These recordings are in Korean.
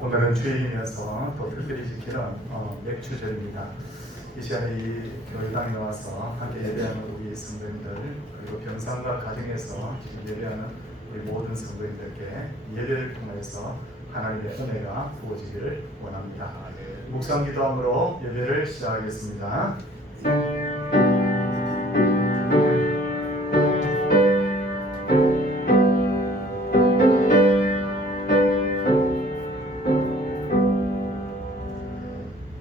오늘은 주일이면서 또 특별히 지키는 맥주절입니다. 이 시간에 이 교회당에 나와서 함께 예배하는 우리 성도님들, 그리고 병상과 가정에서 지금 예배하는 우리 모든 성도님들께 예배를 통해서 하나님의 은혜가 부어지기를 원합니다. 묵상 기도함으로 예배를 시작하겠습니다.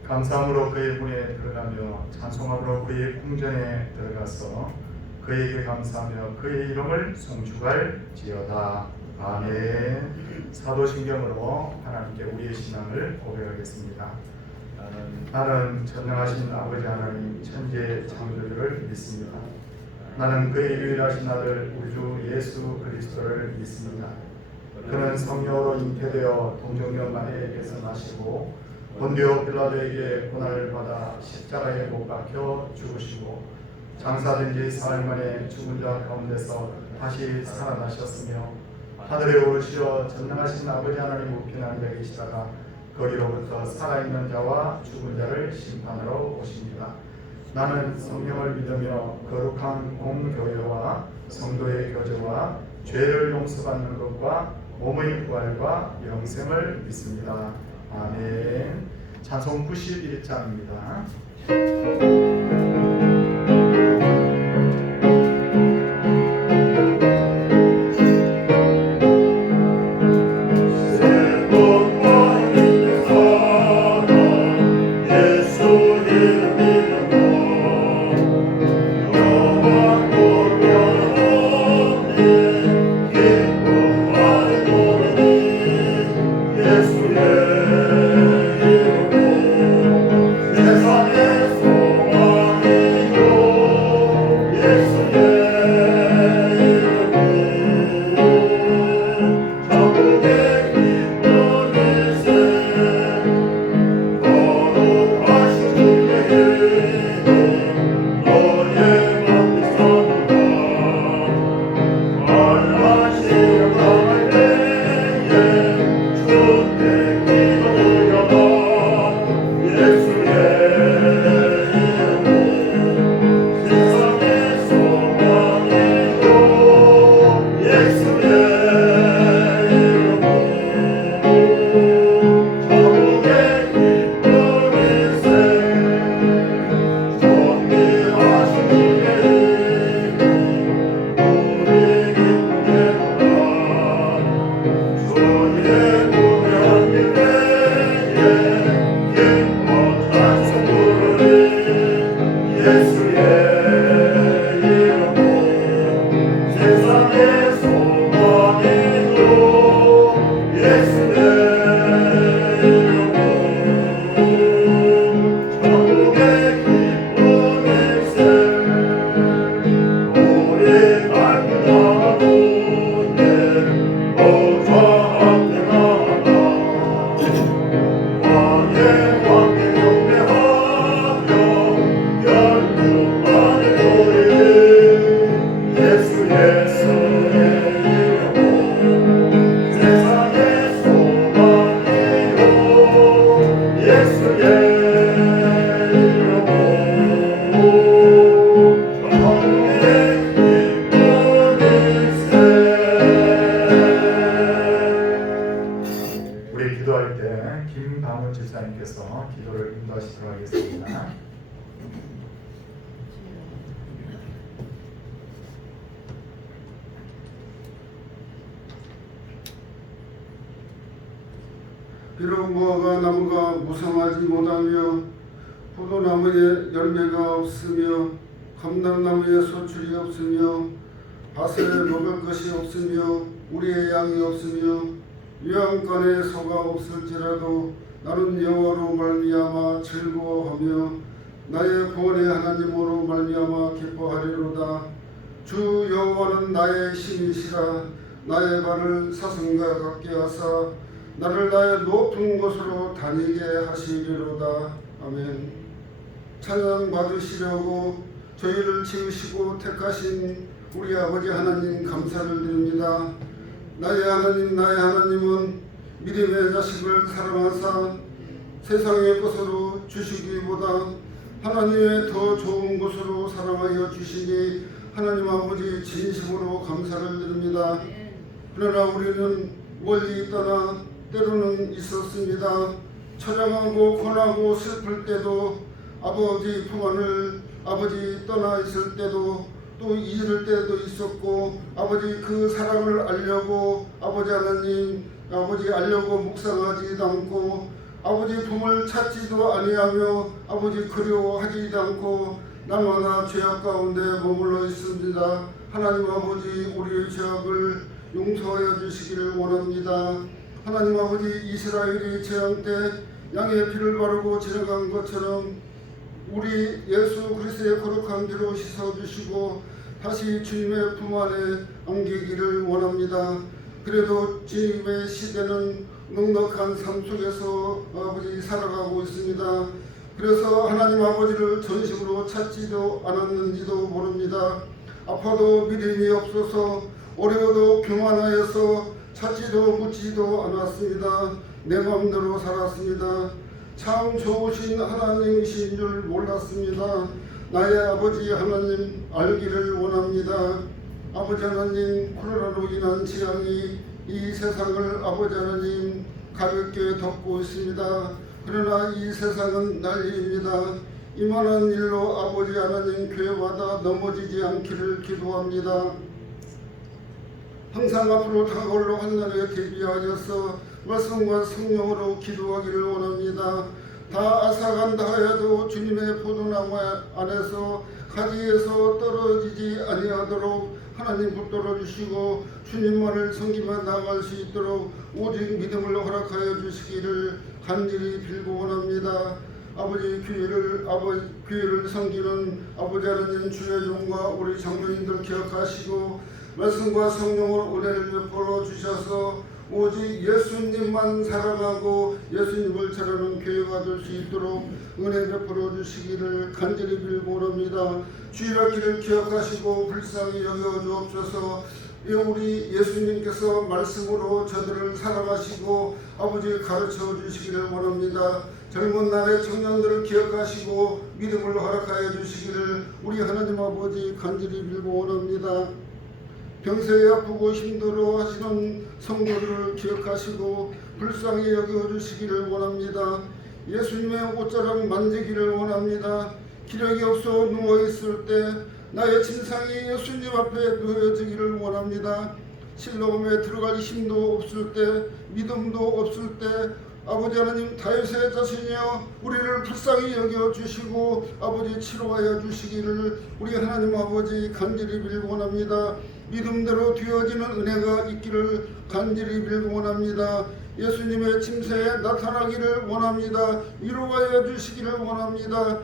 감사함으로 그의 문에 들어가며 찬송함으로 그의 궁전에 들어가서 그에게 감사하며 그의 이름을 송축할지어다. 아멘. 사도신경으로 하나님께 우리의 신앙을 고백하겠습니다. 나는 전능하신 아버지 하나님 천지의 창조주를 믿습니다. 나는 그의 유일하신 아들 우리 주 예수 그리스도를 믿습니다. 그는 성령으로 잉태되어 동정녀 마리아에게서 나시고 본디오 빌라도에게 고난을 받아 십자가에 못 박혀 죽으시고 장사된 지 사흘 만에 죽은 자 가운데서 다시 살아나셨으며 하늘에 오르시어 전능하신 아버지 하나님 우편에 앉아 계시다가 거기로부터 살아있는 자와 죽은 자를 심판하러 오십니다. 나는 성령을 믿으며 거룩한 공교회와 성도의 교제와 죄를 용서받는 것과 몸의 부활과 영생을 믿습니다. 아멘. 찬송 91장입니다. 기도를 인도하시도록 하겠습니다. 비록 무화과 나무가 무성하지 못하며 포도나무에 열매가 없으며 감람나무에 소출이 없으며 밭에 먹을 것이 없으며 우리의 양이 없으며 요양간에 소가 없을지라도 나는 여호와로 말미암아 즐거워하며 나의 구원의 하나님으로 말미암아 기뻐하리로다. 주 여호와는 나의 힘이시라. 나의 발을 사슴과 같게 하사 나를 나의 높은 곳으로 다니게 하시리로다. 아멘. 찬양 받으시려고 저희를 지으시고 택하신 우리 아버지 하나님 감사를 드립니다. 나의 하나님 나의 하나님은 믿음의 자식을 사랑하사 세상의 것으로 주시기보다 하나님의 더 좋은 것으로 사랑하여 주시니 하나님 아버지 진심으로 감사를 드립니다. 그러나 우리는 멀리 떠나 때로는 있었습니다. 처량하고 고나고 슬플 때도 아버지 품 안을 아버지 떠나 있을 때도 또 잊을 때도 있었고 아버지 그 사랑을 알려고 아버지 하나님 아버지 알려고 묵상하지 않고 아버지 품을 찾지도 아니하며 아버지 그리워하지도 않고 날마다 죄악 가운데 머물러 있습니다. 하나님 아버지 우리의 죄악을 용서하여 주시기를 원합니다. 하나님 아버지 이스라엘이 재앙 때 양의 피를 바르고 지나간 것처럼 우리 예수 그리스도의 거룩한 피로 씻어주시고 다시 주님의 품 안에 안기기를 원합니다. 그래도 주님의 시대는 넉넉한 삶 속에서 아버지 살아가고 있습니다. 그래서 하나님 아버지를 전심으로 찾지도 않았는지도 모릅니다. 아파도 믿음이 없어서 어려워도 교만하여서 찾지도 묻지도 않았습니다. 내 마음대로 살았습니다. 참 좋으신 하나님이신 줄 몰랐습니다. 나의 아버지 하나님 알기를 원합니다. 아버지 하나님 코로나로 인한 재앙이 이 세상을 아버지 하나님 가볍게 덮고 있습니다. 그러나 이 세상은 난리입니다. 이만한 일로 아버지 하나님 교회마다 넘어지지 않기를 기도합니다. 항상 앞으로 다가올 한날에 대비하여서 말씀과 성령으로 기도하기를 원합니다. 다 앗아간다 하여도 주님의 포도나무 안에서 가지에서 떨어지지 아니하도록 하나님 붙들어 주시고 주님만을 섬기며 나아갈 수 있도록 오직 믿음을 허락하여 주시기를 간절히 빌고 원합니다. 아버지 교회를 섬기는 아버지 하나님 주의 종과 우리 장로님들 기억하시고 말씀과 성령을 은혜를 베풀어 주셔서 오직 예수님만 사랑하고 예수님을 잘하는 교회가 될 수 있도록 은혜 베풀어 주시기를 간절히 빌고 원합니다. 주일학기를 기억하시고 불쌍히 여겨 주옵소서. 우리 예수님께서 말씀으로 저들을 사랑하시고 아버지 가르쳐 주시기를 원합니다. 젊은 날의 청년들을 기억하시고 믿음을 허락하여 주시기를 우리 하나님 아버지 간절히 빌고 원합니다. 병세에 아프고 힘들어 하시는 성도들을 기억하시고 불쌍히 여겨주시기를 원합니다. 예수님의 옷자락 만지기를 원합니다. 기력이 없어 누워있을 때 나의 침상이 예수님 앞에 놓여지기를 원합니다. 실로움에 들어갈 힘도 없을 때 믿음도 없을 때 아버지 하나님 다윗의 자신이여 우리를 불쌍히 여겨주시고 아버지 치료하여 주시기를 우리 하나님 아버지 간절히 빌고 원합니다. 믿음대로 되어지는 은혜가 있기를 간절히 빌고 원합니다. 예수님의 침세에 나타나기를 원합니다. 위로하여 주시기를 원합니다.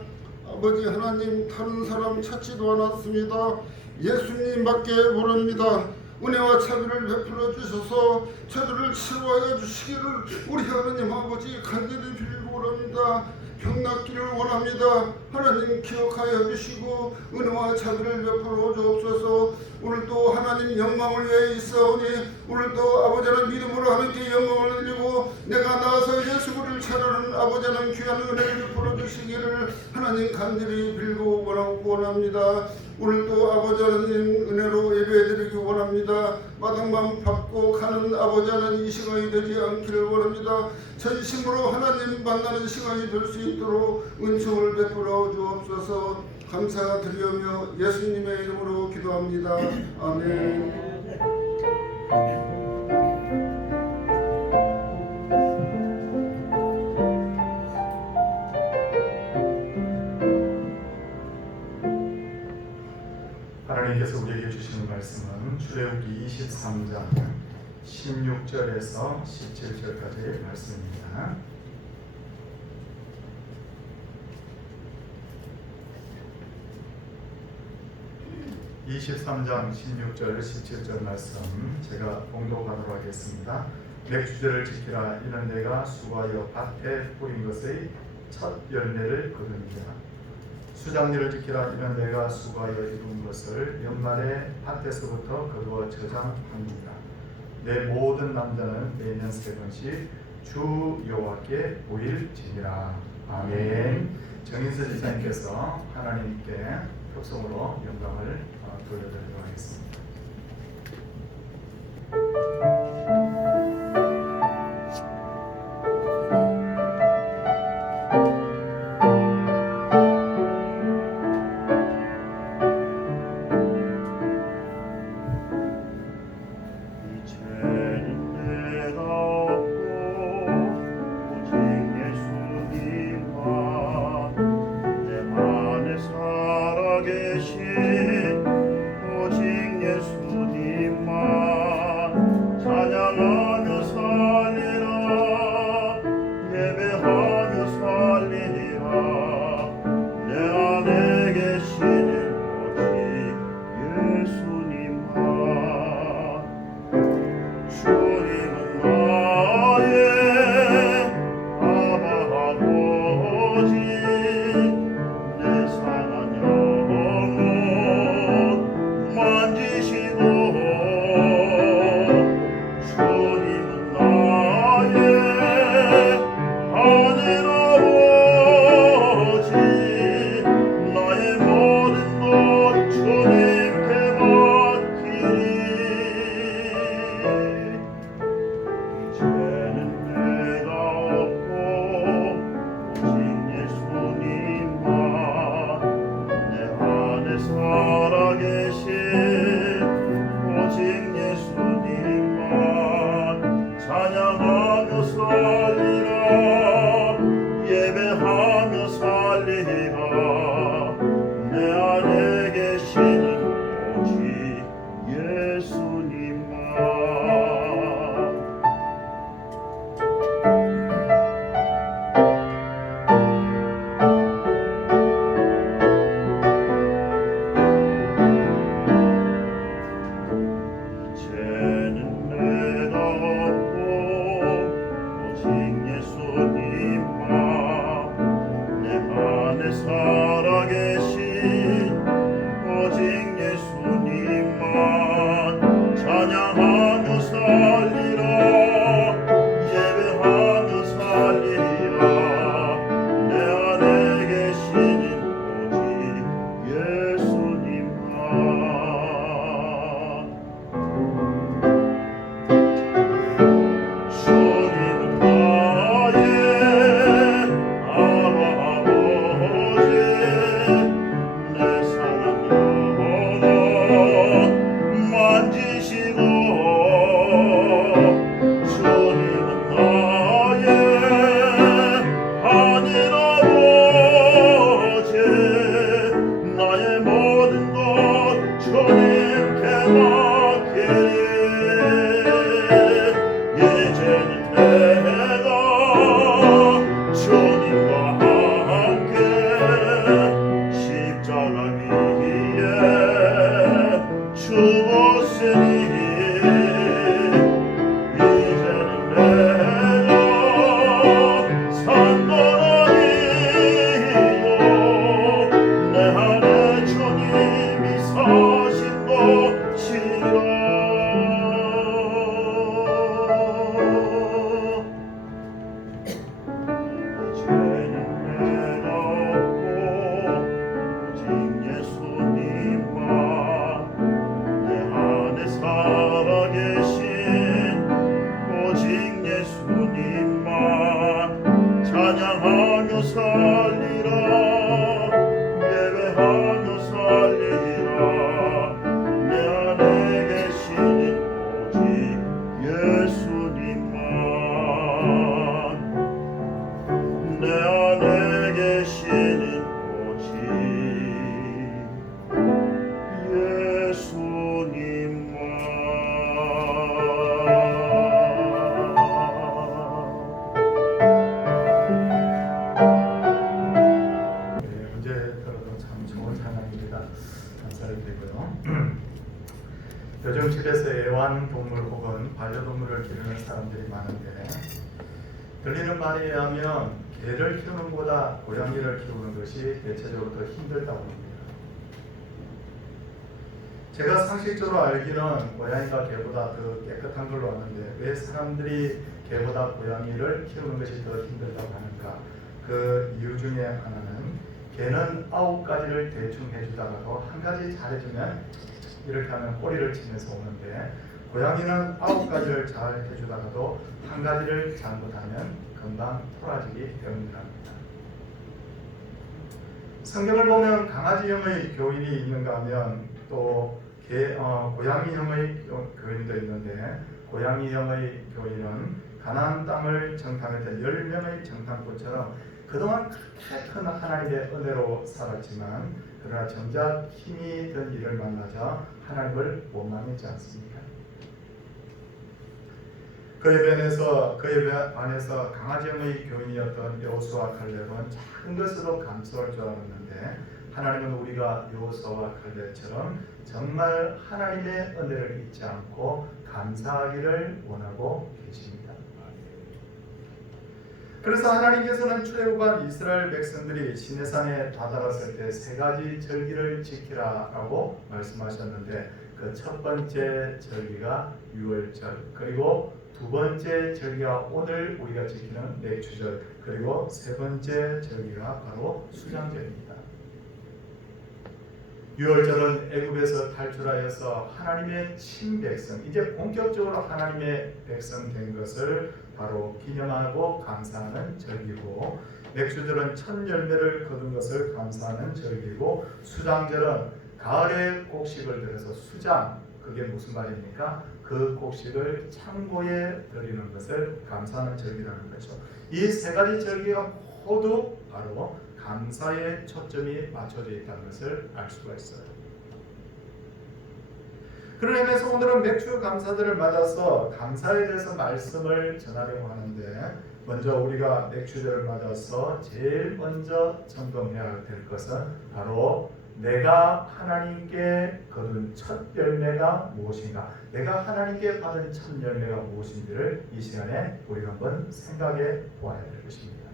아버지 하나님 다른 사람 찾지도 않았습니다. 예수님밖에 모릅니다. 은혜와 자비를 베풀어 주셔서 저들을 치료하여 주시기를 우리 하나님 아버지 간절히 빌고 원합니다. 병 낫기를 원합니다. 하나님 기억하여 주시고 은혜와 자비를 베풀어 주옵소서. 오늘도 하나님 영광을 위해 있사오니 오늘도 아버지 하나님 믿음으로 하나님께 영광을 드리고 내가 나와서 예수를 찾아는 아버지 하나님 귀한 은혜를 베풀어 주시기를 하나님 간절히 빌고 원합니다. 오늘도 아버지 하나님 은혜로 예배드리기 원합니다. 마당만 받고 가는 아버지 하나님 이 시간이 되지 않기를 원합니다. 전심으로 하나님 만나는 시간이 될 수 있도록 은총을 베풀어 주옵소서. 감사드리며 예수님의 이름으로 기도합니다. 아멘. 하나님께서 우리에게 주시는 말씀은 출애굽기 23장 16절에서 17절까지의 말씀입니다. (23장) 16절 17절 말씀 제가 봉독하도록 하겠습니다. 맥주제를 지키라. 이는 내가 수고하여 밭에 뿌린 것의 첫 열매를 거두니라. 수장일을 지키라. 이는 내가 수고하여 이룬 것을 연말에 밭에서부터 거두어 저장하니라. 내 모든 남자는 매년 3번씩 주 여호와께 보일지니라. 아멘. 정인수 지사님께서 하나님께 협성으로 영광을 돌려드리도록 하겠습니다. 요즘 집에서 애완동물 혹은 반려동물을 기르는 사람들이 많은데 들리는 말에 의하면 개를 키우는 것보다 고양이를 키우는 것이 대체적으로 더 힘들다고 합니다. 제가 상식적으로 알기는 고양이가 개보다 더 깨끗한 걸로 아는데 왜 사람들이 개보다 고양이를 키우는 것이 더 힘들다고 하는가? 그 이유 중에 하나는 개는 9가지를 대충 해주다가도 한 가지 잘해주면 이렇게 하면 꼬리를 치면서 오는데, 고양이는 9가지를 잘 해주다가도 한 가지를 잘못하면 금방 토라지기 때문이랍니다. 성경을 보면 강아지형의 교인이 있는가 하면 또 고양이형의 교인도 있는데, 고양이형의 교인은 가나안 땅을 정탐할 때 10명의 정탐꾼처럼 그동안 그렇게 큰 하나님의 은혜로 살았지만, 그러나 정작 힘이 든 일을 만나자 하나님을 원망했지 않습니까? 그에 반해서 강아지형의 교인이었던 여호수아 칼렙은 작은 것으로 감사할 줄 알았는데, 하나님은 우리가 여호수아와 칼렙처럼 정말 하나님의 은혜를 잊지 않고 감사하기를 원하고 계십니다. 그래서 하나님께서는 출애굽한 이스라엘 백성들이 시내산에 다다랐을 때 3가지 절기를 지키라라고 말씀하셨는데, 그 첫 번째 절기가 유월절, 그리고 두 번째 절기가 오늘 우리가 지키는 맥추절, 그리고 세 번째 절기가 바로 수장절입니다. 유월절은 애굽에서 탈출하여서 하나님의 친백성, 이제 본격적으로 하나님의 백성 된 것을 바로 기념하고 감사하는 절기고, 맥추절은 첫 열매를 거둔 것을 감사하는 절기고, 수장절은 가을에 곡식을 들여서 수장, 그게 무슨 말입니까? 그 곡식을 창고에 드리는 것을 감사하는 절기라는 거죠. 이 3가지 절기가 모두 바로 감사에 초점이 맞춰져 있다는 것을 알 수가 있어요. 그런 의미에서 오늘은 맥주 감사들을 맞아서 감사에 대해서 말씀을 전하려고 하는데, 먼저 우리가 맥주절을 맞아서 제일 먼저 점검해야 될 것은 바로 내가 하나님께 거둔 첫 열매가 무엇인가, 내가 하나님께 받은 첫 열매가 무엇인지를 이 시간에 우리가 한번 생각해 보아야 될 것입니다.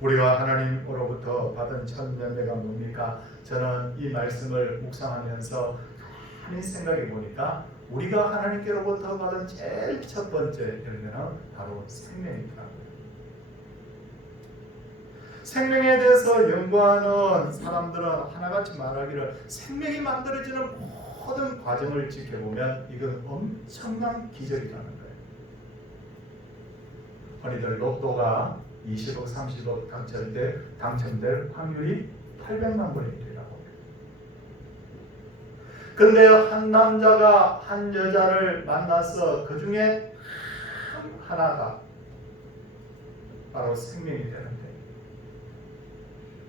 우리가 하나님으로부터 받은 첫 열매가 뭡니까? 저는 이 말씀을 묵상하면서 많이 생각해 보니까 우리가 하나님께로부터 받은 제일 첫 번째 열매는 바로 생명이더라고요. 생명에 대해서 연구하는 사람들은 하나같이 말하기를, 생명이 만들어지는 모든 과정을 지켜보면 이건 엄청난 기적이라는 거예요. 흔히들 로또가 20억, 30억 당첨될 확률이 800만 분이 되라고 해요. 그런데 한 남자가 한 여자를 만나서 그 중에 하나가 바로 생명이 되는데,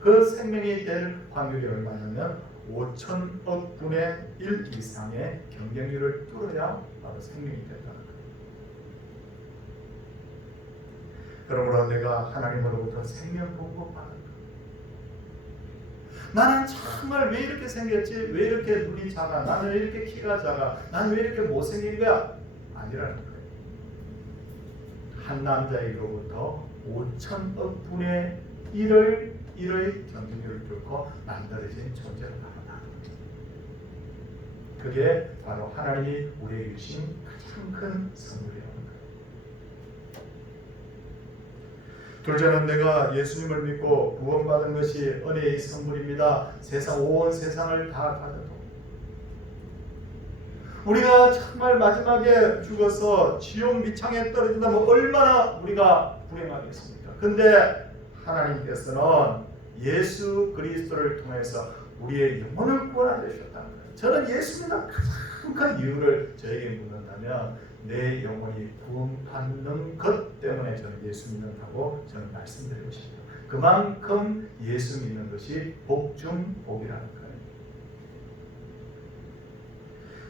그 생명이 될 확률이 얼마냐면 5천억 분의 1 이상의 경쟁률을 뚫어야 바로 생명이 된다는 거예요. 그러므로 내가 하나님으로부터 생명 공급받는 거예요. 나는 정말 왜 이렇게 생겼지? 왜 이렇게 눈이 작아? 나는 왜 이렇게 키가 작아? 나는 왜 이렇게 못생긴 거야? 아니라는 거예요. 한 남자에게로부터 5천억 분의 1의 경쟁률을 뚫고 만들어진 존재로 바로 나. 그게 바로 하나님이 우리에게 주신 가장 큰 선물이라는 거예요. 둘째는 내가 예수님을 믿고 구원받은 것이 은혜의 선물입니다. 온 세상을 다 가져도 우리가 정말 마지막에 죽어서 지옥 밑창에 떨어진다면 얼마나 우리가 불행하겠습니까? 근데 하나님께서는 예수 그리스도를 통해서 우리의 영혼을 구원하여 주셨다는 거예요. 저는 예수 믿는 가장 큰 이유를 저에게 묻는다면 내 영혼이 구원받는 것 때문에 저는 예수 믿는다고 저는 말씀드리고 싶어요. 그만큼 예수 믿는 것이 복 중 복이라는 거예요.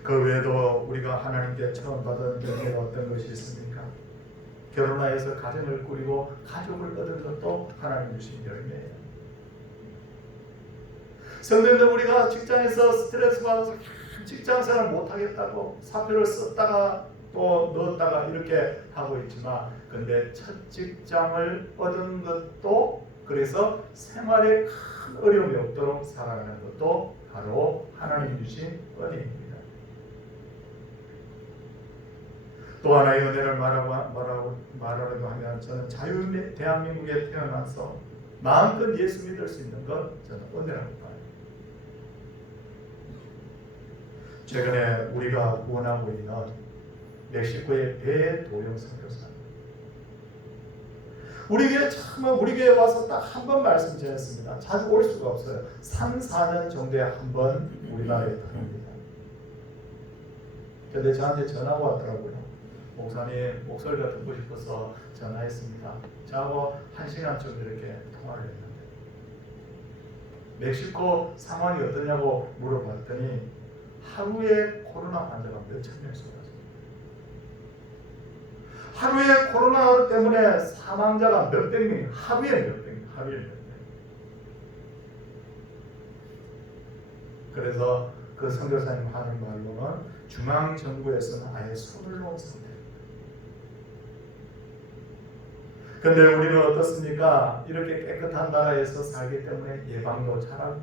그 외에도 우리가 하나님께 처음 받은 열매가 어떤 것이 있습니까? 결혼하여서 가정을 꾸리고 가족을 얻은 것도 하나님 주신 열매예요. 성도님들, 우리가 직장에서 스트레스 받아서 직장생활 못하겠다고 사표를 썼다가 또 넣었다가 이렇게 하고 있지만, 근데 첫 직장을 얻은 것도, 그래서 생활에 큰 어려움이 없도록 살아가는 것도 바로 하나님 주신 은혜입니다. 또 하나의 은혜를 말하려고 하면 저는 자유 대한민국에 태어나서 마음껏 예수 믿을 수 있는 것 저는 은혜라고 봐요. 최근에 우리가 후원하고 있는 멕시코의 배도영 선교사, 우리 교회에 와서 딱 한 번 말씀 전했습니다. 자주 올 수가 없어요. 3, 4년 정도에 한 번 우리나라에 다닙니다. 근데 저한테 전화가 왔더라고요. 목사님 목소리가 듣고 싶어서 전화했습니다. 저하고 1시간쯤 이렇게 통화를 했는데 멕시코 상황이 어떠냐고 물어봤더니 하루에 코로나 환자가 몇천 명씩 왔어요. 하루에 코로나 때문에 사망자가 몇백 명, 하루에 몇백 명. 그래서 그 선교사님 하는 말로는 중앙정부에서는 아예 손을 놓은 상태입니다. 근데 우리는 어떻습니까? 이렇게 깨끗한 나라에서 살기 때문에 예방도 잘하고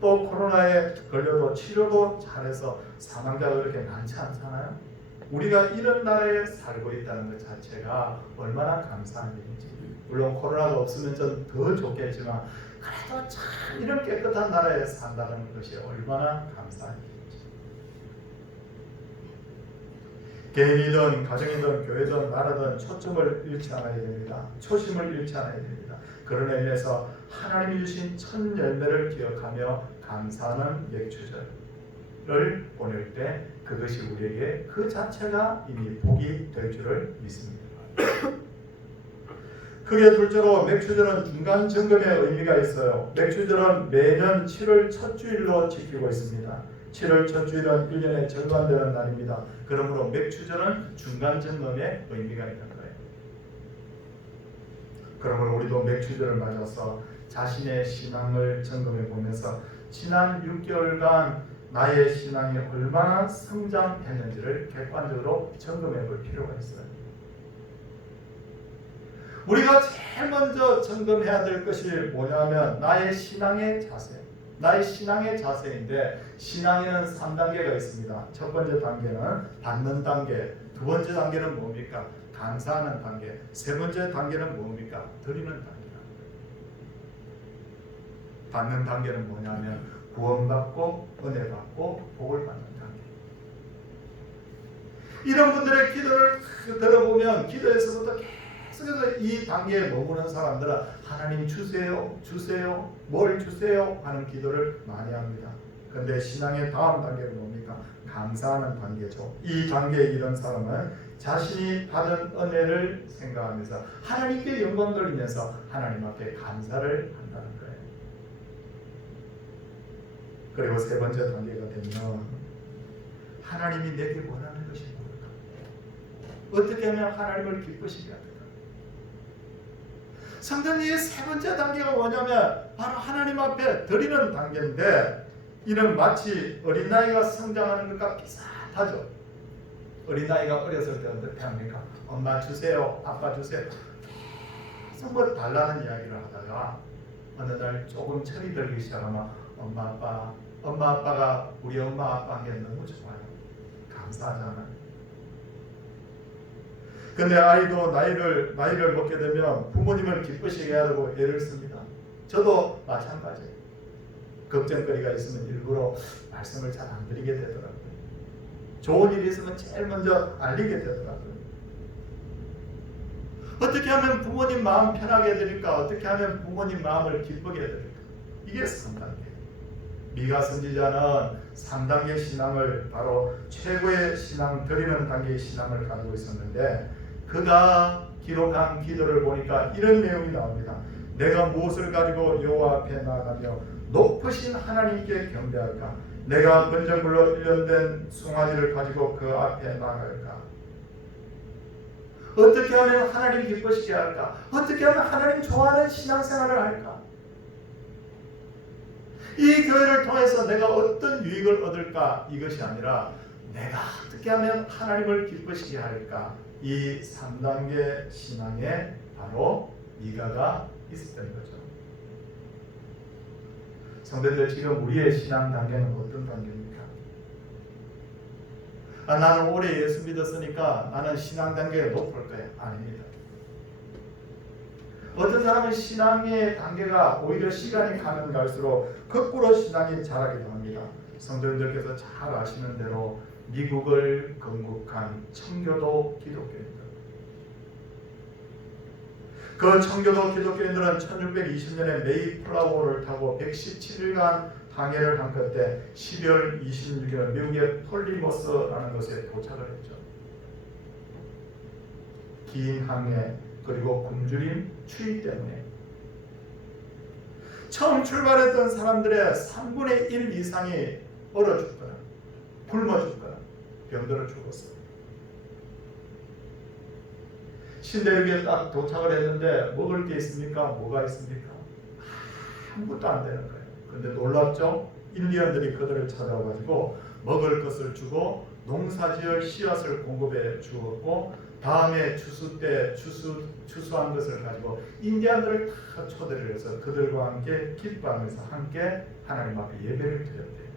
또 코로나에 걸려도 치료도 잘해서 사망자가 그렇게 많지 않잖아요. 우리가 이런 나라에 살고 있다는 것 자체가 얼마나 감사한 일인지. 물론 코로나가 없으면 좀 더 좋겠지만 그래도 참 이런 깨끗한 나라에 산다는 것이 얼마나 감사한 일인지. 개인이든 가정이든 교회든 나라든 초점을 잃지 않아야 됩니다. 초심을 잃지 않아야 됩니다. 그런 의미에서 하나님이 주신 첫 열매를 기억하며 감사하는 맥주절을 보낼 때 그것이 우리에게 그 자체가 이미 복이 될 줄을 믿습니다. 크게 둘째로 맥주절은 중간 점검의 의미가 있어요. 맥주절은 매년 7월 첫 주일로 지키고 있습니다. 7월 첫 주일은 1년의 절반 되는 날입니다. 그러므로 맥주절은 중간 점검의 의미가 있는 거예요. 그러므로 우리도 맥주절을 맞아서 자신의 신앙을 점검해 보면서 지난 6개월간 나의 신앙이 얼마나 성장했는지를 객관적으로 점검해 볼 필요가 있어요. 우리가 제일 먼저 점검해야 될 것이 뭐냐면 나의 신앙의 자세. 나의 신앙의 자세인데 신앙에는 3단계가 있습니다. 첫 번째 단계는 받는 단계, 두 번째 단계는 뭡니까? 감사하는 단계, 세 번째 단계는 뭡니까? 드리는 단계입니다. 받는 단계는 뭐냐면 구원받고 은혜받고 복을 받는 단계. 이런 분들의 기도를 들어보면 기도에서부터 계속해서 이 단계에 머무는 사람들은 하나님 주세요, 주세요, 뭘 주세요 하는 기도를 많이 합니다. 그런데 신앙의 다음 단계는 뭡니까? 감사하는 단계죠. 이 단계에 이른 사람은 자신이 받은 은혜를 생각하면서 하나님께 영광 돌리면서 하나님 앞에 감사를 한다는 거예요. 그리고 세 번째 단계가 되면 하나님이 내게 원하는 것이 뭘까? 어떻게 하면 하나님을 기쁘시게 할까? 성전의 세 번째 단계가 뭐냐면 바로 하나님 앞에 드리는 단계인데 이는 마치 어린아이가 성장하는 것과 비슷하죠. 어린아이가 어렸을 때 어떻게 합니까? 엄마 주세요, 아빠 주세요. 계속 뭐 달라는 이야기를 하다가 어느 날 조금 철이 들기 시작하면 엄마 아빠가 우리 엄마 아빠한 게 너무 좋아요. 감사하잖아요. 근데 아이도 나이를 먹게 되면 부모님을 기쁘시게 하려고 애를 씁니다. 저도 마찬가지예요. 걱정거리가 있으면 일부러 말씀을 잘 안 드리게 되더라고요. 좋은 일이 있으면 제일 먼저 알리게 되더라고요. 어떻게 하면 부모님 마음 편하게 해드릴까? 어떻게 하면 부모님 마음을 기쁘게 해드릴까? 이게 3단계. 미가 선지자는 3단계 신앙을 바로 최고의 신앙 드리는 단계의 신앙을 가지고 있었는데 그가 기록한 기도를 보니까 이런 내용이 나옵니다. 내가 무엇을 가지고 여호와 앞에 나아가며 높으신 하나님께 경배할까? 내가 번정불로 일련된 송아지를 가지고 그 앞에 나아갈까? 어떻게 하면 하나님 기쁘시게 할까? 어떻게 하면 하나님 좋아하는 신앙생활을 할까? 이 교회를 통해서 내가 어떤 유익을 얻을까? 이것이 아니라 내가 어떻게 하면 하나님을 기쁘시게 할까? 이 3단계 신앙에 바로 미가가 있었던 거죠. 성도들 지금 우리의 신앙 단계는 어떤 단계입니까? 나는 올해 예수 믿었으니까 나는 신앙 단계가 높을 거야. 아닙니다. 어떤 사람은 신앙의 단계가 오히려 시간이 가면 갈수록 거꾸로 신앙이 자라기도 합니다. 성도님들께서 잘 아시는 대로 미국을 건국한 청교도 기독교인들, 그 청교도 기독교인들은 1620년에 메이플라워를 타고 117일간 항해를 한 끝에 12월 26일 미국의 폴리머스라는 곳에 도착을 했죠. 긴 항해 그리고 굶주림 추위 때문에 처음 출발했던 사람들의 3분의 1 이상이 얼어 죽거나 굶어 죽거나 병들어 죽었어요. 신대륙에 딱 도착을 했는데 먹을 게 있습니까? 뭐가 있습니까? 아무것도 안 되는 거예요. 그런데 놀랍죠? 인디언들이 그들을 찾아와가지고 먹을 것을 주고 농사지을 씨앗을 공급해 주었고, 다음에 추수 때 추수한 것을 가지고 인디언들을 다 초대를 해서 그들과 함께 기뻐하면서 함께 하나님 앞에 예배를 드렸대요.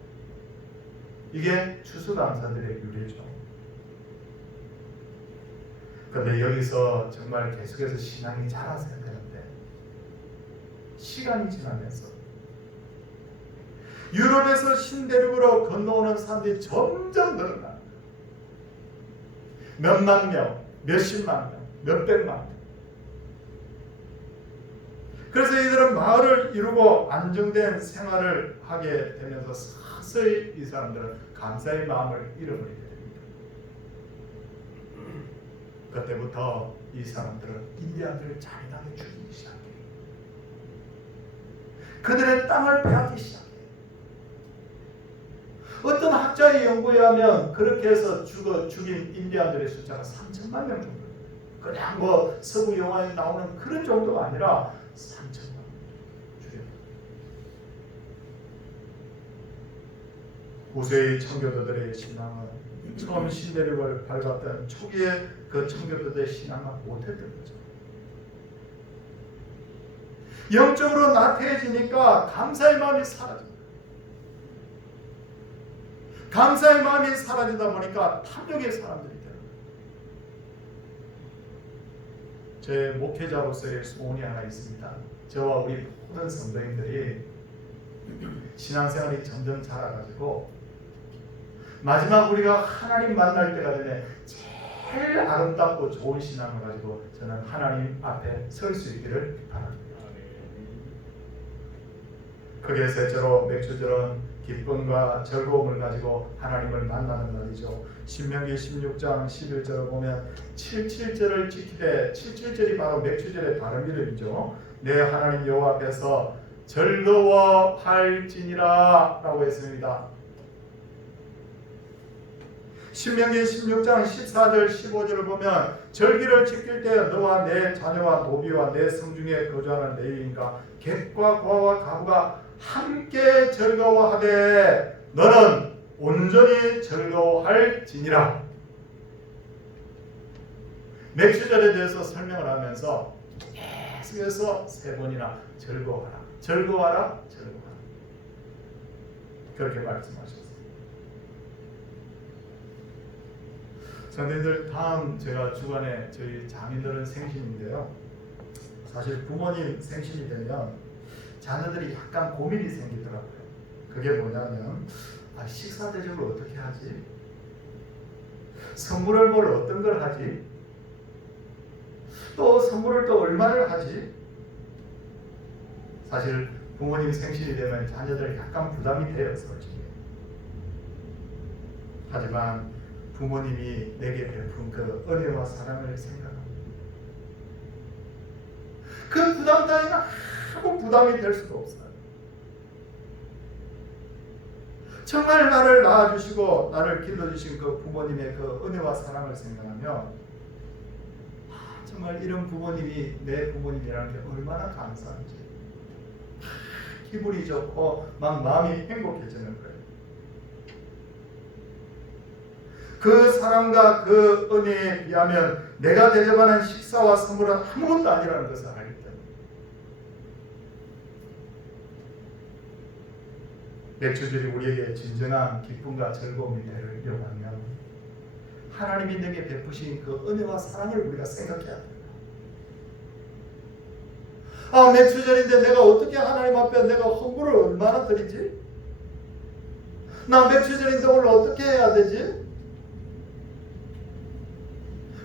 이게 추수감사들의 유래죠. 그런데 여기서 정말 계속해서 신앙이 자라서야 되는데 시간이 지나면서 유럽에서 신대륙으로 건너오는 사람들이 점점 늘어나. 몇만 명, 몇십만 명, 몇백만 명. 그래서 이들은 마을을 이루고 안정된 생활을 하게 되면서 서서히 이 사람들은 감사의 마음을 잃어버리게 됩니다. 그때부터 이 사람들은 인디안들을 잔인하게 죽이기 시작해요. 그들의 땅을 빼앗기 시작해요. 어떤 학자의 연구에 하면 그렇게 해서 죽인 인디안들의 숫자가 3천만 명 정도. 그냥 뭐 서구 영화에 나오는 그런 정도가 아니라 3천만 명 죽였다. 후세의 청교도들의 신앙은 처음 신대륙을 밟았던 초기에 그 청교도들의 신앙은 못했던 거죠. 영적으로 나태해지니까 감사의 마음이 사라집니다. 감사의 마음이 사라지다 보니까 탐욕의 사람들이 되는 거예요. 제 목회자로서의 소원이 하나 있습니다. 저와 우리 모든 성도님들이 신앙생활이 점점 자라가지고 마지막 우리가 하나님 만날 때가 되면 제일 아름답고 좋은 신앙을 가지고 저는 하나님 앞에 설 수 있기를 바랍니다. 크게 셋째로 맥주절은 기쁨과 즐거움을 가지고 하나님을 만나는 날이죠. 신명기 16장 11절을 보면 77절을 지키되, 77절이 바로 맥주절의 다른 이름이죠. 내 하나님 여호와 앞에서 즐거워할지니라 라고 했습니다. 신명기 16장 14절 15절을 보면 절기를 지킬 때 너와 내 자녀와 노비와 내 성중에 거주하는 레위인과 객과 고아와 가부가 함께 즐거워하되 너는 온전히 즐거워할지니라. 맥주절에 대해서 설명을 하면서 계속해서 세 번이나 즐거워하라, 즐거워하라, 즐거워하라 그렇게 말씀하셨습니다. 선생님들, 다음 제가 주간에 저희 장인들은 생신인데요. 사실 부모님 생신이 되면 자녀들이 약간 고민이 생기더라고요. 그게 뭐냐면 식사 대접을 어떻게 하지? 선물을 어떤 걸 하지? 또 선물을 또 얼마를 하지? 사실 부모님 생신이 되면 자녀들 약간 부담이 돼요, 솔직히. 하지만 부모님이 내게 베푼 그 은혜와 사랑을 생각합니다. 그 부담 따위가 아무 부담이 될 수가 없어요. 정말 나를 낳아주시고 나를 길러주신 그 부모님의 그 은혜와 사랑을 생각하면 정말 이런 부모님이 내 부모님이라는 게 얼마나 감사한지 기분이 좋고 막 마음이 행복해지는 거예요. 그 사랑과 그 은혜에 비하면 내가 대접하는 식사와 선물은 아무것도 아니라는 것을 알기 때문에 맥주절이 우리에게 진정한 기쁨과 즐거움이 되려고 하면 하나님이 내게 베푸신 그 은혜와 사랑을 우리가 생각해야 돼요. 매추절인데 내가 어떻게 하나님 앞에 내가 헌물을 얼마나 드리지? 나 매추절인데 오늘 어떻게 해야 되지?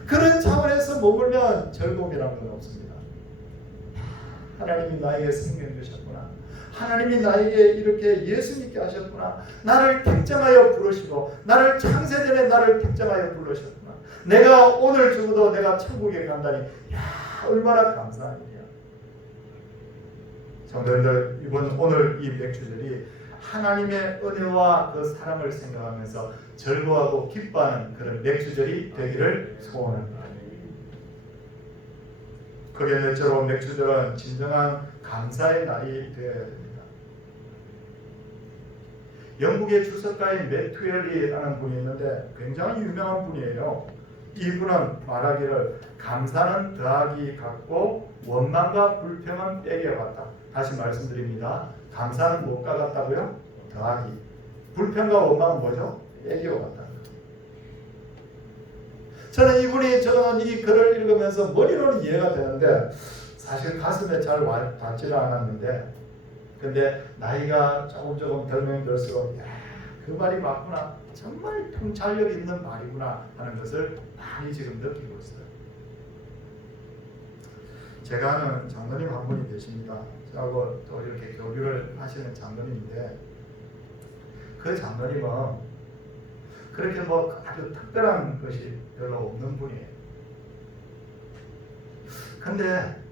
그런 차원에서 머물면 즐거움이라는 건 없습니다. 하나님이 나에게 생명 주셨구나. 하나님이 나에게 이렇게 예수 믿게 하셨구나. 나를 택정하여 부르시고 나를 창세전에 나를 택정하여 부르셨구나. 내가 오늘 죽어도 내가 천국에 간다니 얼마나 감사한 일이야. 성도님들, 오늘 이 맥주절이 하나님의 은혜와 그 사랑을 생각하면서 즐거워하고 기뻐하는 그런 맥주절이 되기를 소원합니다. 그게 넷째로 맥주절은 진정한 감사의 날이 되어야 됩니다. 영국의 주석가인 매튜엘리라는 분이 있는데 굉장히 유명한 분이에요. 이분은 말하기를 감사는 더하기 같고 원망과 불평은 빼기 같다. 다시 말씀드립니다. 감사는 무엇과 같다고요? 더하기. 불평과 원망은 뭐죠? 빼기와 같다. 저는 이분이 적어놓은 이 글을 읽으면서 머리로는 이해가 되는데 사실 가슴에 잘 닿지는 않았는데, 근데 나이가 조금 덜면 들수록 그 말이 맞구나, 정말 통찰력 있는 말이구나 하는 것을 많이 지금 느끼고 있어요. 제가 아는 장로님 한 분이 계십니다. 저하고 또 이렇게 교류를 하시는 장로님인데, 그 장로님은 그렇게 아주 특별한 것이 별로 없는 분이에요. 근데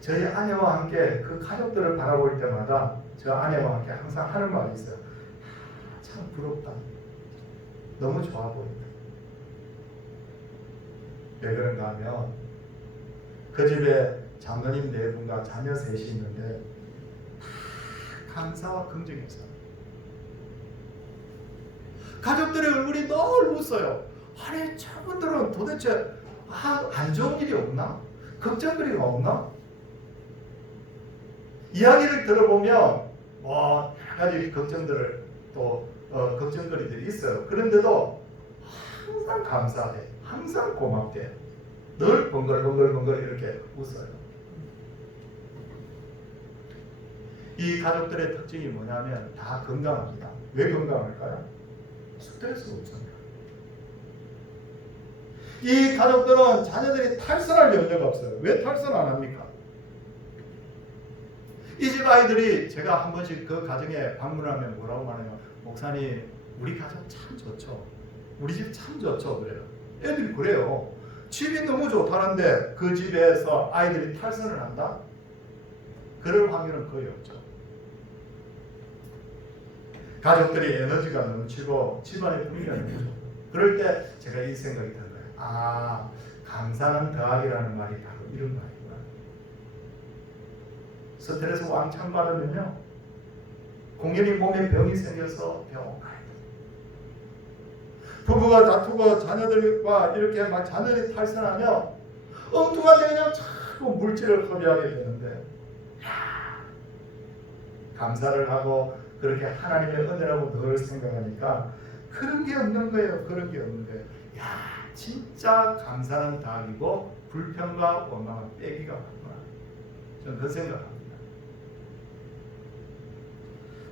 저희 아내와 함께 그 가족들을 바라볼 때마다 저 아내와 함께 항상 하는 말이 있어요. 참 부럽다. 너무 좋아 보인다. 왜 그런가 하면 그 집에 장로님 4분과 자녀 3이 있는데 감사와 긍정의 사람. 가족들의 얼굴이 늘 웃어요. 아니 저분들은 도대체 안 좋은 일이 없나? 걱정거리가 없나? 이야기를 들어보면 여러 가지 걱정들을 또 걱정거리들이 있어요. 그런데도 항상 감사해, 항상 고맙대, 늘 번글번글 이렇게 웃어요. 이 가족들의 특징이 뭐냐면 다 건강합니다. 왜 건강할까요? 스트레스가 없습니다. 이 가족들은 자녀들이 탈선할 염려가 없어요. 왜 탈선 안 합니까? 이 집 아이들이 제가 한 번씩 그 가정에 방문하면 뭐라고 말해요? 목사님, 우리 가정 참 좋죠. 우리 집 참 좋죠. 그래요. 애들이 그래요. 집이 너무 좋다는데 그 집에서 아이들이 탈선을 한다? 그럴 확률은 거의 없죠. 가족들이 에너지가 넘치고 집안의 분위기가 넘치죠. 그럴 때 제가 이 생각이 든 거예요. 감사는 더하기라는 말이 바로 이런 말이구나. 스트레스 왕창 받으면요, 공연히 몸에 병이 생겨서 병원 가야 돼. 부부가 다투고 자녀들과 이렇게 막 자녀들이 탈선하면 엉뚱한데 그냥 자꾸 물질을 허비하게 되는데, 감사를 하고 그렇게 하나님의 은혜라고 늘 생각하니까 그런 게 없는 거예요. 그런 게 없는 거예요. 진짜 감사는 더하기고 불평과 원망은 빼기가 맞구나. 저는 그 생각합니다.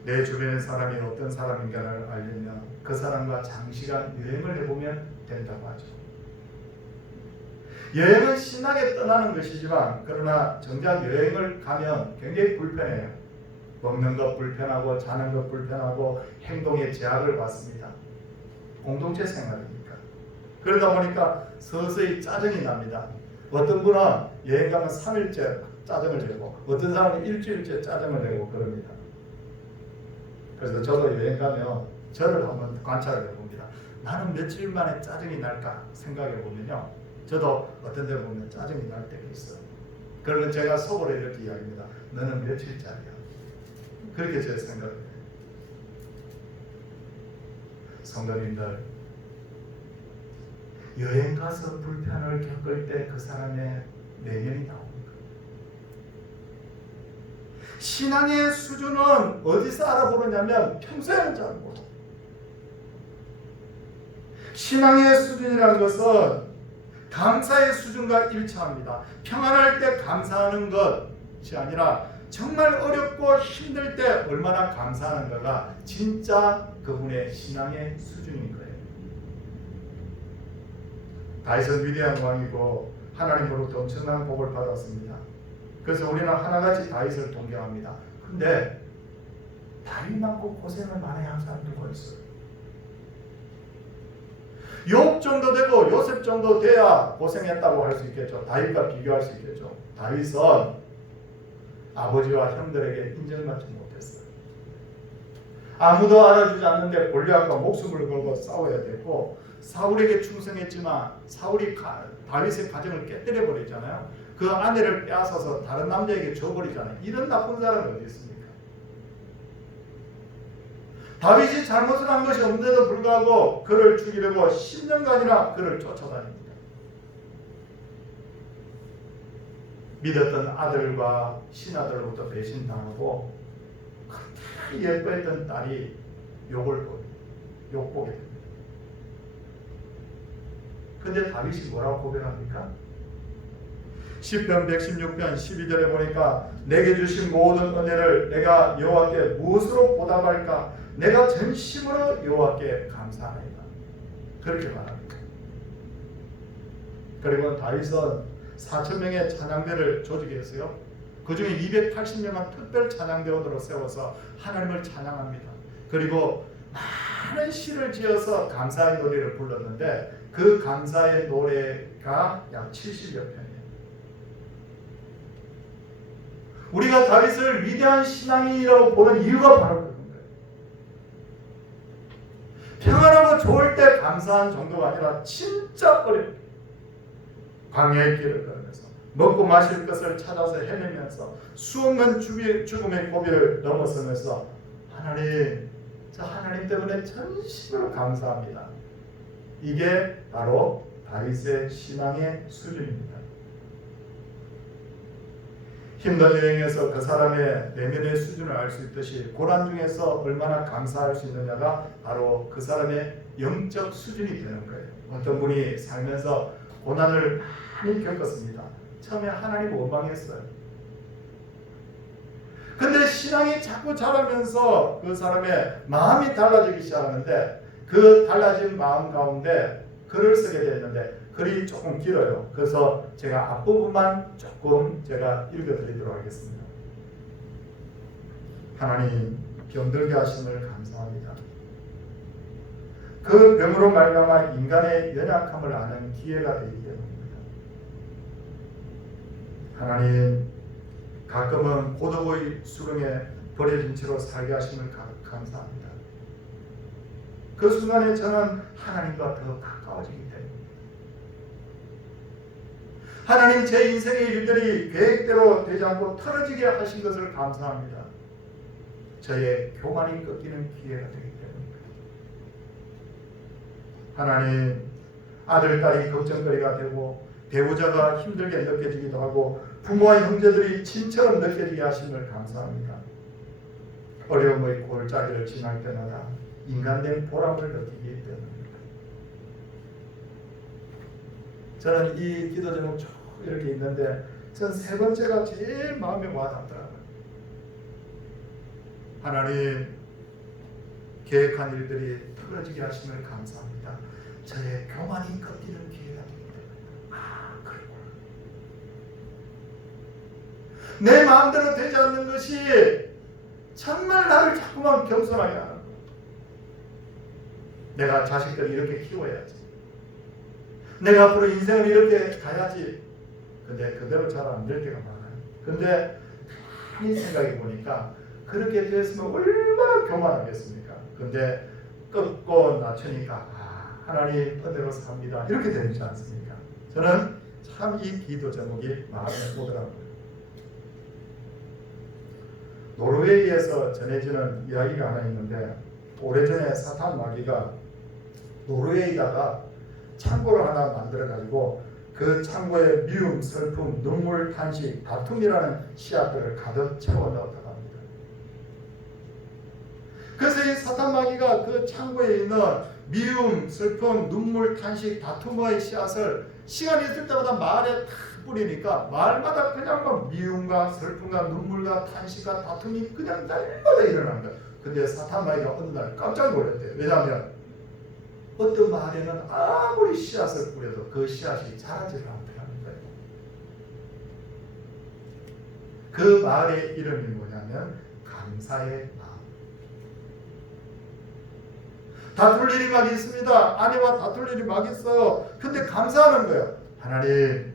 내 주변의 사람이 어떤 사람인가를 알려면 그 사람과 장시간 여행을 해보면 된다고 하죠. 여행은 신나게 떠나는 것이지만 그러나 정작 여행을 가면 굉장히 불편해요. 먹는 것 불편하고 자는 것 불편하고 행동에 제약을 받습니다. 공동체 생활이니까. 그러다 보니까 서서히 짜증이 납니다. 어떤 분은 여행 가면 3일째 짜증을 내고 어떤 사람은 일주일째 짜증을 내고 그럽니다. 그래서 저도 여행 가면 저를 한번 관찰을 해봅니다. 나는 며칠 만에 짜증이 날까 생각해 보면요, 저도 어떤 데 보면 짜증이 날 때가 있어요. 그러면 제가 속으로 이렇게 이야기합니다. 너는 며칠짜리야. 그렇게 제 생각을 해요. 성도님들, 여행 가서 불편을 겪을 때 그 사람의 내면이 나옵니다. 신앙의 수준은 어디서 알아보느냐면 평소에는 잘 모르고 신앙의 수준이라는 것은 감사의 수준과 일치합니다. 평안할 때 감사하는 것이 아니라 정말 어렵고 힘들 때 얼마나 감사하는가가 진짜 그분의 신앙의 수준인 거예요. 다윗은 위대한 왕이고 하나님으로부터 엄청난 복을 받았습니다. 그래서 우리는 하나같이 다윗을 동경합니다. 근데 다윗만큼 고생을 많이 한 사람 누가 있어요? 욥 정도 되고 요셉 정도 돼야 고생했다고 할 수 있겠죠. 다윗과 비교할 수 있겠죠. 다윗은 아버지와 형들에게 인정받지 못했어요. 아무도 알아주지 않는데 골리앗과 목숨을 걸고 싸워야 되고, 사울에게 충성했지만 사울이 다윗의 가정을 깨뜨려 버리잖아요. 그 아내를 빼앗아서 다른 남자에게 줘버리잖아요. 이런 나쁜 사람은 어디 있습니까? 다윗이 잘못을 한 것이 없는데도 불구하고 그를 죽이려고 10년간이나 그를 쫓아다닙니다. 믿었던 아들과 신하들로부터 배신당하고 그렇게 예뻐했던 딸이 욕보게 됩니다. 근데 다윗이 뭐라고 고백합니까? 시편 116편 12절에 보니까 내게 주신 모든 은혜를 내가 여호와께 무엇으로 보답할까? 내가 전심으로 여호와께 감사하나이다. 그렇게 말합니다. 그리고 다윗은 4,000명의 찬양대를 조직했어요. 그 중에 280명은 특별 찬양대원으로 세워서 하나님을 찬양합니다. 그리고 많은 시를 지어서 감사의 노래를 불렀는데 그 감사의 노래가 약 70여 편이에요. 우리가 다윗을 위대한 신앙인이라고 보는 이유가 바로 그런 거예요. 평안하고 좋을 때 감사한 정도가 아니라 진짜 어려워요. 광야의 길을 걸으면서 먹고 마실 것을 찾아서 헤매면서 수없는 죽음의 고비를 넘어서면서 하나님, 저 하나님 때문에 전심으로 감사합니다. 이게 바로 다윗의 신앙의 수준입니다. 힘든 여행에서 그 사람의 내면의 수준을 알 수 있듯이 고난 중에서 얼마나 감사할 수 있느냐가 바로 그 사람의 영적 수준이 되는 거예요. 어떤 분이 살면서 고난을 많이 겪었습니다. 처음에 하나님 원망했어요. 근데 신앙이 자꾸 자라면서 그 사람의 마음이 달라지기 시작하는데 그 달라진 마음 가운데 글을 쓰게 됐는데 글이 조금 길어요. 그래서 제가 앞부분만 조금 제가 읽어드리도록 하겠습니다. 하나님, 병들게 하심을 감사합니다. 그 병으로 말미암아 인간의 연약함을 아는 기회가 되기 때문입니다. 하나님, 가끔은 고독의 수렁에 버려진 채로 살게 하심을 감사합니다. 그 순간에 저는 하나님과 더 가까워지기 때문입니다. 하나님, 제 인생의 일들이 계획대로 되지 않고 틀어지게 하신 것을 감사합니다. 저의 교만이 꺾이는 기회가 되기 때문입니다. 하나님, 아들, 딸이 걱정거리가 되고 배우자가 힘들게 느껴지기도 하고 부모와 형제들이 진처럼 느껴지게 하심을 감사합니다. 어려움의 골짜기를 지날 때마다 인간된 보람을 느끼기 때문입니다. 저는 이 기도 제목 쭉 이렇게 있는데 전 세 번째가 제일 마음에 와닿더라고요. 하나님, 계획한 일들이 틀어지게 하심을 감사합니다. 저의 교만이 꺾이는 기회가 되기 때문에. 그리고 내 마음대로 되지 않는 것이 정말 나를 자꾸만 겸손하게 하는 거예요. 내가 자식들을 이렇게 키워야지. 내가 앞으로 인생을 이렇게 가야지. 근데 그대로 잘 안 될 때가 많아요. 근데 가만히 생각해 보니까 그렇게 됐으면 얼마나 교만하겠습니까? 근데 꺾고 낮추니까 하나님 은혜로 삽니다. 이렇게 되지 않습니까? 저는 참 이 기도 제목이 마음에 오더라고요. 노르웨이에서 전해지는 이야기가 하나 있는데 오래전에 사탄 마귀가 노르웨이다가 창고를 하나 만들어 가지고 그 창고에 미움, 슬픔, 눈물, 탄식, 다툼이라는 씨앗들을 가득 채워 넣었다고 합니다. 그래서 이 사탄 마귀가 그 창고에 있는 미움, 슬픔, 눈물, 탄식, 다툼의 씨앗을 시간이 있을 때마다 말에 탁 뿌리니까 말마다 그냥 막 미움과 슬픔과 눈물과 탄식과 다툼이 그냥 날마다 일어나는 거예요. 근데 사탄 마귀가 어느 날 깜짝 놀랐대요. 왜냐하면 어떤 말에는 아무리 씨앗을 뿌려도 그 씨앗이 자라지를 않더라는 거예요. 그 말의 이름이 뭐냐면 감사의 마음. 다툴 일이 막 있습니다. 아내와 다툴 일이 막 있어요. 근데 감사하는 거예요. 하나님,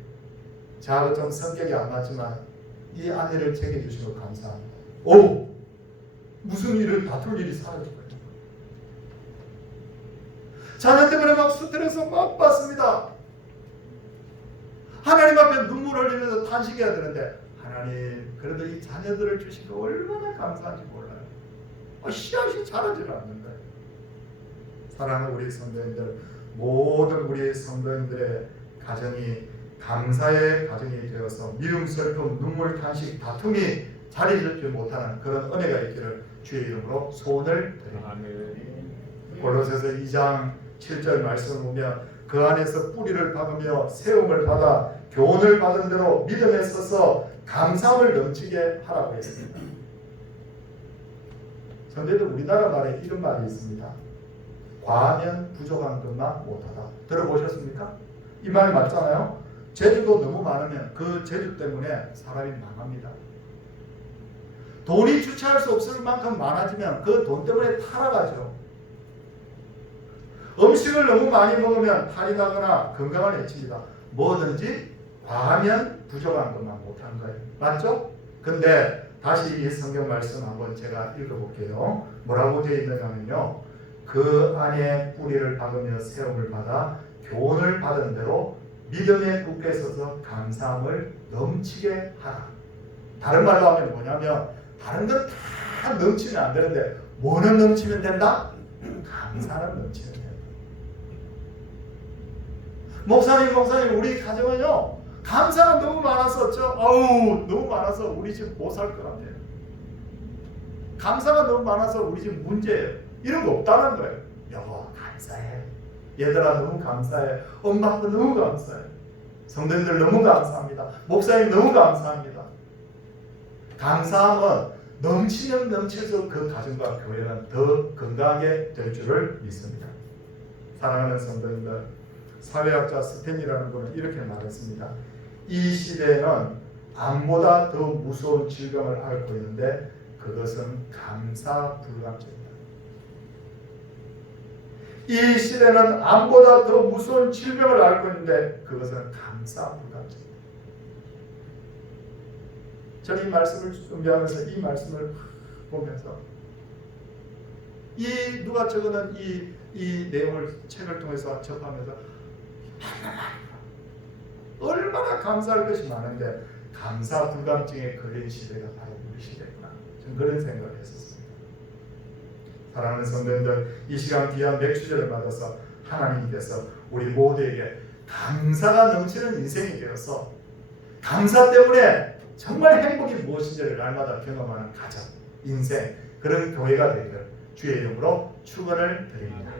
저하고 좀 성격이 안 맞지만 이 아내를 챙겨주신 거 감사합니다. 오! 무슨 일을 다툴 일이 사라진 거예요. 자녀 때문에 막 스트레스 막 받습니다. 하나님 앞에 눈물 흘리면서 탄식해야 되는데 하나님, 그래도 이 자녀들을 주신 거 얼마나 감사한지 몰라요. 씨앗이 자라지를 않는 거예요. 사랑하는 우리 성도님들, 모든 우리 성도님들의 가정이 감사의 가정이 되어서 미움, 슬픔, 눈물, 탄식, 다툼이 자리 잡지 못하는 그런 은혜가 있기를 주의 이름으로 소원을 드립니다. 골로새서 2장 7절 말씀을 보면 그 안에서 뿌리를 박으며 세움을 받아 교훈을 받은 대로 믿음에 서서 감사함을 넘치게 하라고 했습니다. 그런데도 우리나라 말에 이런 말이 있습니다. 과하면 부족한 것만 못하다. 들어보셨습니까? 이 말 맞잖아요. 재주도 너무 많으면 그 재주 때문에 사람이 망합니다. 돈이 주체할 수 없을 만큼 많아지면 그 돈 때문에 타락하죠. 음식을 너무 많이 먹으면 탈이 나거나 건강을 해칩니다. 뭐든지 과하면 부족한 것만 못하는 거예요. 맞죠? 근데 다시 이 성경 말씀 한번 제가 읽어볼게요. 뭐라고 되어 있느냐면요, 그 안에 뿌리를 박으며 세움을 받아 교훈을 받은 대로 믿음에 굳게 서서 감사함을 넘치게 하라. 다른 말로 하면 뭐냐면 다른 건 다 넘치면 안 되는데 뭐는 넘치면 된다? 감사는 넘치면 된다. 목사님 우리 가정은요 감사가 너무 많아서 너무 많아서 우리 집 못 살 것 같아요. 감사가 너무 많아서 우리 집 문제예요. 이런 거 없다는 거예요. 여보 감사해. 얘들아 너무 감사해. 엄마 아빠 너무 감사해. 성도님들 너무 감사합니다. 목사님 너무 감사합니다. 감사함은 넘치면 넘칠수록 그 가정과 교회는 더 건강하게 될 줄을 믿습니다. 사랑하는 성도님들, 사회학자 스탠이라는 분은 이렇게 말했습니다. 이 시대에는 암보다 더 무서운 질병을 앓고 있는데 그것은 감사 불감증입니다. 이 시대는 암보다 더 무서운 질병을 앓고 있는데 그것은 감사 불감증입니다. 저는 이 말씀을 준비하면서 이 말씀을 보면서 누가 적어놓은 이 내용을 책을 통해서 접하면서 얼마나 감사할 것이 많은데 감사 불감증에 걸린 시대가 바로 우리 시대구나. 저는 그런 생각을 했었습니다. 사랑하는 성도님들, 이 시간 귀한 맥주제를 받아서 하나님께서 우리 모두에게 감사가 넘치는 인생이 되어서 감사 때문에 정말 행복이 무엇인지를 날마다 경험하는 가정, 인생, 그런 교회가 되기를 주의 이름으로 축원을 드립니다.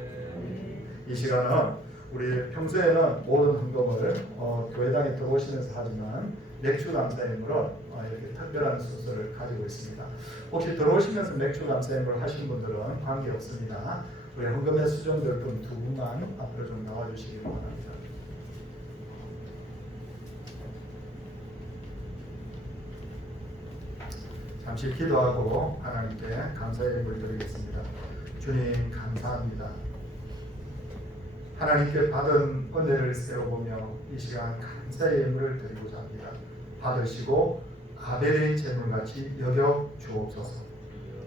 이 시간은 우리 평소에는 모든 헌금을 교회당에 들어오시면서 하지만 맥주 감사임으로 이렇게 특별한 순서를 가지고 있습니다. 혹시 들어오시면서 맥주 감사임을 하신 분들은 관계없습니다. 우리 헌금에 수정될 분 두 분만 앞으로 좀 나와주시기 바랍니다. 잠시 기도하고 하나님께 감사의 예물을 드리겠습니다. 주님 감사합니다. 하나님께 받은 은혜를 세워보며 이 시간 감사의 예물을 드리고자 합니다. 받으시고 아벨의 제물같이 여겨 주옵소서.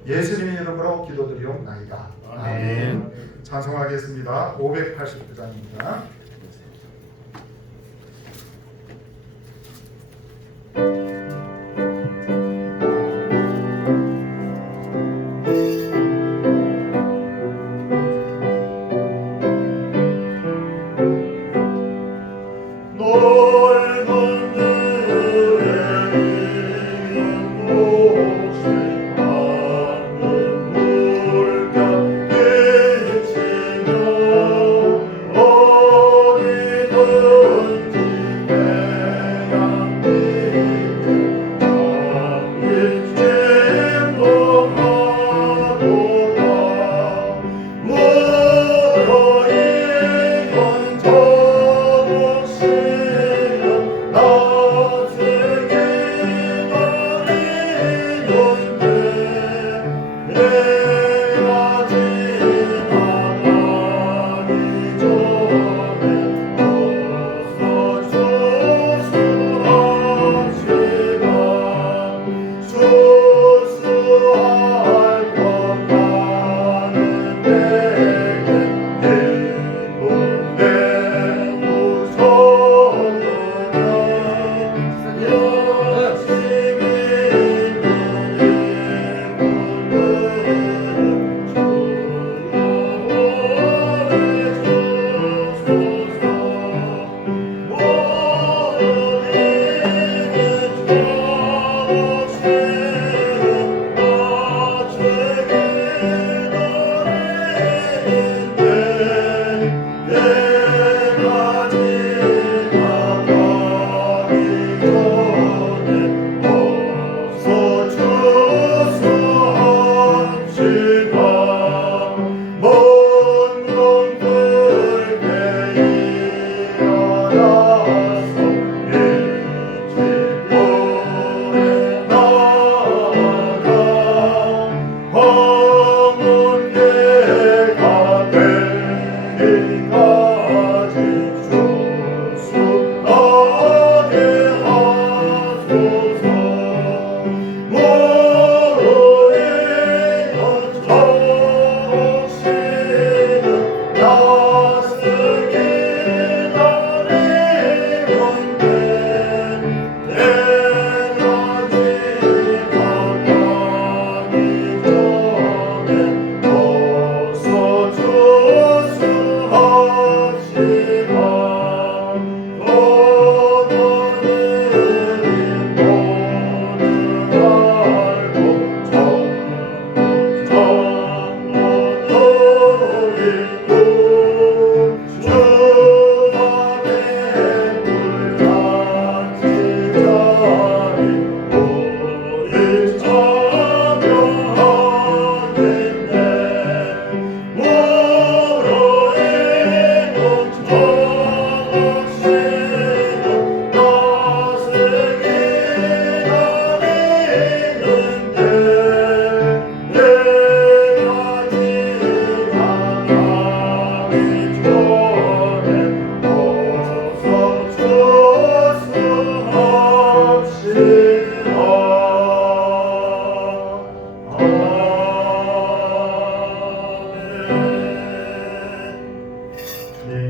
예수님의 이름으로 기도드리옵나이다. 아멘. 찬송하겠습니다. 589장입니다. 너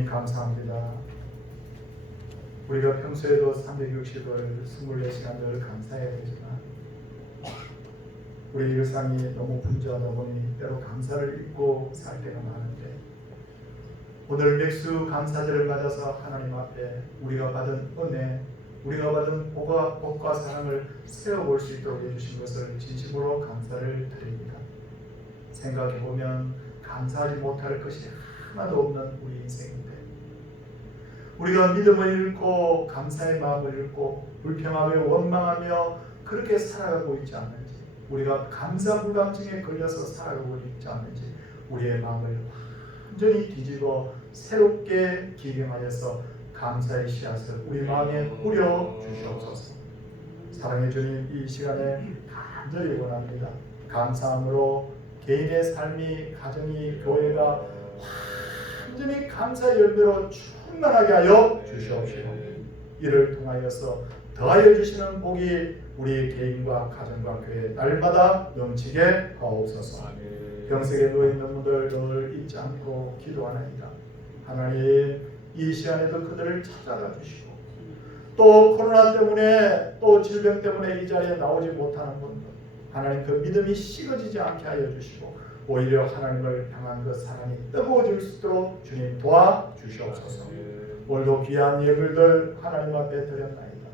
감사합니다. 우리가 평소에도 360을 24시간 늘 감사해야 되지만 우리 일상이 너무 분주하다 보니 때로 감사를 잊고 살 때가 많은데 오늘 맥수 감사절을 맞아서 하나님 앞에 우리가 받은 은혜, 우리가 받은 복과 사랑을 세워볼 수 있도록 해주신 것을 진심으로 감사를 드립니다. 생각해보면 감사하지 못할 것이 하나도 없는 우리 인생인데 우리가 믿음을 잃고 감사의 마음을 잃고 불평하며 원망하며 그렇게 살아가고 있지 않는지, 우리가 감사 불감증에 걸려서 살아가고 있지 않는지 우리의 마음을 완전히 뒤집어 새롭게 기경하여서 감사의 씨앗을 우리 마음에 뿌려 주시옵소서. 사랑해 주님, 이 시간에 간절히 원합니다. 감사함으로 개인의 삶이, 가정이, 교회가 완전히 감사의 열매로 충만하게 하여 주시옵시고 이를 통하여서 더하여 주시는 복이 우리 개인과 가정과 교회 날마다 넘치게 하옵소서. 병석에 누워있는 분들 늘 잊지 않고 기도하나이다. 하나님, 이 시간에도 그들을 찾아가 주시고 또 코로나 때문에 또 질병 때문에 이 자리에 나오지 못하는 분들 하나님 그 믿음이 식어지지 않게 하여 주시고 오히려 하나님을 향한 그 사랑이 뜨거워질 수 있도록 주님 도와주시옵소서. 오늘도 귀한 예물들 하나님 앞에 드렸나이다.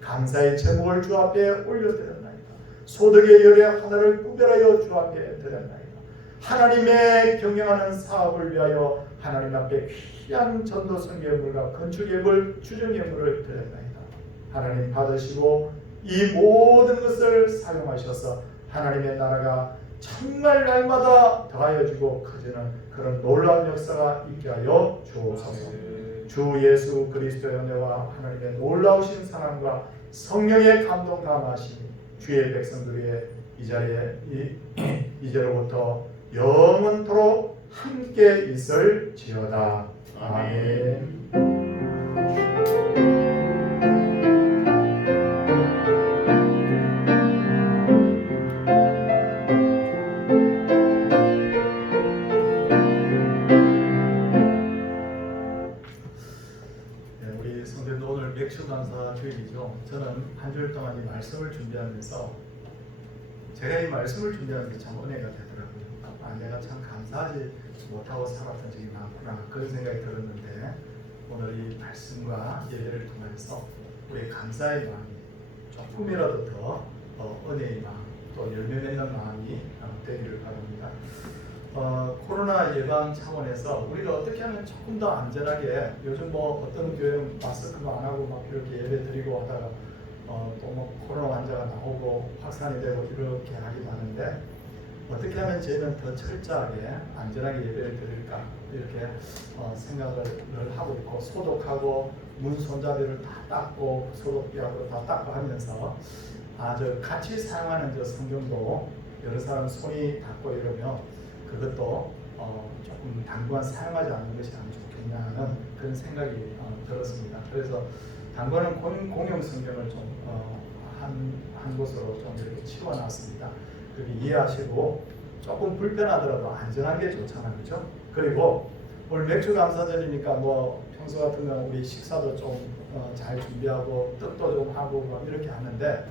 감사의 제목을 주 앞에 올려드렸나이다. 소득의 열의 하나를 구별하여 주 앞에 드렸나이다. 하나님의 경영하는 사업을 위하여 하나님 앞에 귀한 전도 선교예물과 건축 예물, 주정 예물을 드렸나이다. 하나님 받으시고 이 모든 것을 사용하셔서 하나님의 나라가 정말 날마다 더하여 주고 커지는 그런 놀라운 역사가 있게 하여 주옵소서. 주 예수 그리스도의 은혜와 하나님의 놀라우신 사랑과 성령의 감동 감하심이 주의 백성들의 이 자리에 이제로부터 영원토록 함께 있을지어다. 아멘. 우리 성도님도 오늘 맥주감사 주일이죠. 저는 한 주일 동안 이 말씀을 준비하면서 제가 이 말씀을 준비하면서 참 은혜가 되더라고요. 내가 참 감사하지 못하고 살았던 적이 많구나 그런 생각이 들었는데 오늘 이 말씀과 예배를 통해서 우리의 감사의 마음이 조금이라도 더 은혜의 마음 또 열매 맺는 마음이 되기를 바랍니다. 코로나 예방 차원에서 우리가 어떻게 하면 조금 더 안전하게 요즘 뭐 어떤 교회는 마스크도 안 하고 막 이렇게 예배 드리고 하다가 또 뭐 코로나 환자가 나오고 확산이 되고 이렇게 하기도 하는데 어떻게 하면 저희는 더 철저하게 안전하게 예배를 드릴까 이렇게 생각을 하고 있고 소독하고 문 손잡이를 다 닦고 소독기하고 다 닦고 하면서 저 같이 사용하는 저 성경도 여러 사람 손이 닿고 이러면 그것도 조금 당분간 사용하지 않는 것이 안 좋겠냐는 그런 생각이 들었습니다. 그래서 당분간은 공용 성경을 좀 한 곳으로 좀 이렇게 치워놨습니다. 그렇게 이해하시고 조금 불편하더라도 안전한 게 좋잖아요, 그렇죠? 그리고 오늘 맥주 감사절이니까 뭐 평소 같은 경우 우리 식사도 좀 잘 준비하고 뜻도 좀 하고 뭐 이렇게 하는데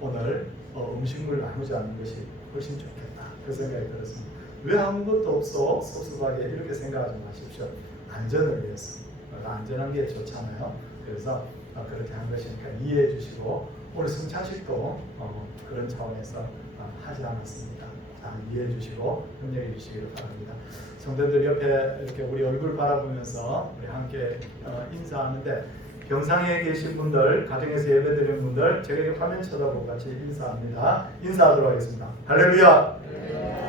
오늘 음식물 나누지 않는 것이 훨씬 좋겠다 그 생각이 들었습니다. 왜 아무것도 없어 섭섭하게 이렇게 생각하지 마십시오. 안전을 위해서 안전한 게 좋잖아요. 그래서 그렇게 한 것이니까 이해해 주시고 오늘 성찬식도 그런 차원에서 하지 않았습니다. 잘 이해해 주시고 협력해 주시기를 바랍니다. 성도들 옆에 이렇게 우리 얼굴 바라보면서 우리 함께 인사하는데 병상에 계신 분들, 가정에서 예배드리는 분들, 제가 화면 쳐다보고 같이 인사합니다. 인사하도록 하겠습니다. 할렐루야.